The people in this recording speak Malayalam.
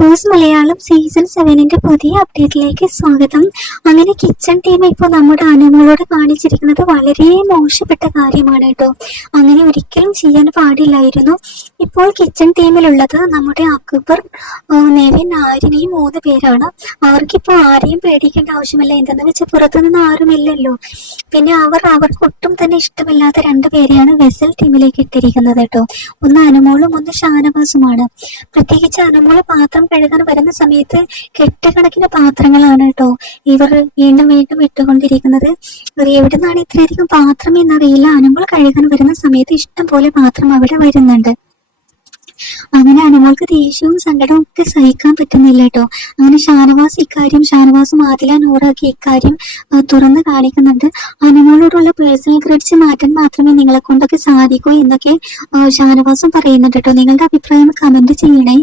ബോസ് മലയാളം സീസൺ സെവനിന്റെ പുതിയ അപ്ഡേറ്റിലേക്ക് സ്വാഗതം. അങ്ങനെ കിച്ചൺ ടീം ഇപ്പോൾ നമ്മുടെ അനുമോളോട് കാണിച്ചിരിക്കുന്നത് വളരെ മോശപ്പെട്ട കാര്യമാണ് കേട്ടോ. അങ്ങനെ ഒരിക്കലും ചെയ്യാൻ പാടില്ലായിരുന്നു. ഇപ്പോൾ കിച്ചൺ ടീമിലുള്ളത് നമ്മുടെ അക്ബർ നെവിൻ ആര്യനെയും മൂന്ന് പേരാണ്. അവർക്കിപ്പോൾ ആരെയും പേടിക്കേണ്ട ആവശ്യമില്ല. എന്തെന്ന് വെച്ചാൽ പുറത്തുനിന്ന് ആരുമില്ലല്ലോ പിന്നെ അവർ അവർക്ക് ഒട്ടും തന്നെ ഇഷ്ടമില്ലാത്ത രണ്ട് പേരെയാണ് വെസൽ ടീമിലേക്ക് ഇട്ടിരിക്കുന്നത് കേട്ടോ. ഒന്ന് അനുമോളും ഒന്ന് ഷാനവാസുമാണ്. പ്രത്യേകിച്ച് അനുമോൾ പാത്രം കഴുകാൻ വരുന്ന സമയത്ത് കെട്ടുകണക്കിന് പാത്രങ്ങളാണ് കേട്ടോ. ഇവർ വീണ്ടും വീണ്ടും ഇട്ടുകൊണ്ടിരിക്കുന്നത്. എവിടെ നിന്നാണ് ഇത്രയധികം പാത്രം എന്നറിയില്ല. അനുമോൾ കഴുകാൻ വരുന്ന സമയത്ത് ഇഷ്ടം പോലെ പാത്രം അവിടെ വരുന്നുണ്ട്. അങ്ങനെ അനുമോൾക്ക് ദേഷ്യവും സങ്കടവും ഒക്കെ സഹിക്കാൻ പറ്റുന്നില്ല കേട്ടോ. അങ്ങനെ ഷാനവാസ് ഇക്കാര്യം ഷാനവാസും ആദില നൂറാക്കി ഇക്കാര്യം തുറന്ന് കാണിക്കുന്നുണ്ട്. അനുമോളോടുള്ള പേഴ്സണൽ ക്രെഡിറ്റ്സ് മാറ്റാൻ മാത്രമേ നിങ്ങളെ കൊണ്ടൊക്കെ സാധിക്കൂ എന്നൊക്കെ ഷാനവാസും പറയുന്നുണ്ട് കേട്ടോ. നിങ്ങളുടെ അഭിപ്രായം കമന്റ് ചെയ്യണേ.